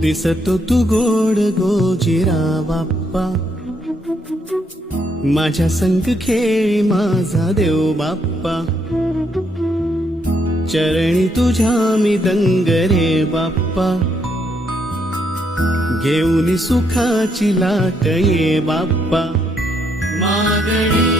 दिसतो तू गोड गोजिरा बाप्पा, माझ्या संग खेळी माझा देव बाप्पा, चरणी तुझ्या मी दंग रे बाप्पा, घेऊन सुखाची लाट ये बाप्पा, मागणी